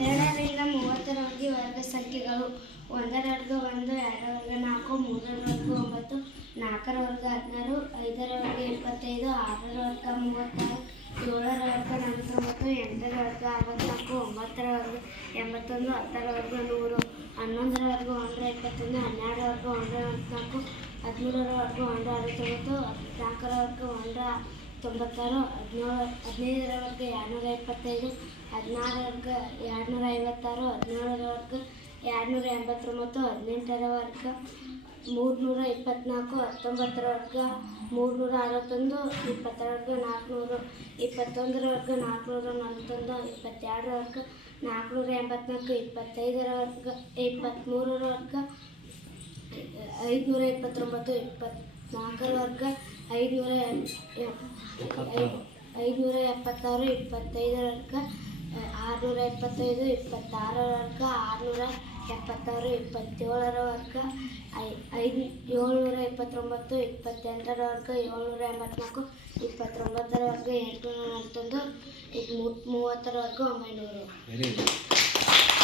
2ರಿಂದ 30ರವರೆಗೆ ವರ್ಗ ಸಂಖ್ಯೆಗಳು. 1ರ ವರ್ಗ 1, 2ರ ವರ್ಗ 4, 3ರ ವರ್ಗ 9, 4ರ ವರ್ಗ 16, 5ರ ವರ್ಗ 25, 6ರ ವರ್ಗ 36, 7ರ ವರ್ಗ 49, 8ರ ವರ್ಗ 64, 9ರ ವರ್ಗ 81, 10ರ ವರ್ಗ 100, 11ರ ವರ್ಗ 121, 12ರ ವರ್ಗ 144, 13ರ ವರ್ಗ 169, 14ರ ವರ್ಗ 196, 15ರ ವರ್ಗ 225, 16ರ ವರ್ಗ 256, 17ರ ವರ್ಗ 289, 18ರ ವರ್ಗ 324, 19ರ ವರ್ಗ 361, 20ರ ವರ್ಗ 400, 21ರ ವರ್ಗ 441, 22ರ ವರ್ಗ 484, 25ರ ವರ್ಗ 23ರ ವರ್ಗ 529, 24ರ ವರ್ಗ 576, 25ರ ವರ್ಗ 675, 26ರ ವರ್ಗ 676, 27ರ ವರ್ಗ 729, 28ರ ವರ್ಗ 784, 29ರ ವರ್ಗ 841, 30ರ ವರ್ಗ 900.